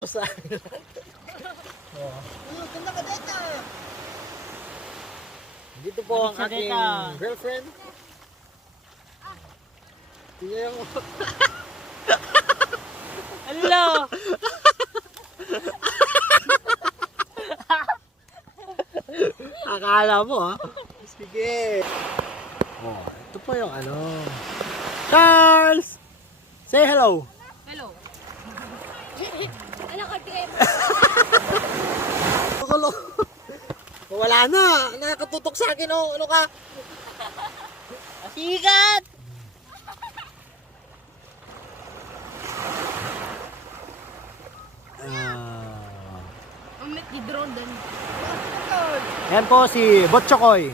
Sa dito po ang aking girlfriend. Tingnan mo. Hello! Akala mo ha? Sige. Oh, ito po yung ano. Charles! Say hello. Hello. Ano ka, tingay mo? Kulo. Wala na. Nakatutok sa akin oh. Ano ka? Sikat! Ang met di drone din. Yan po si Botchokoy.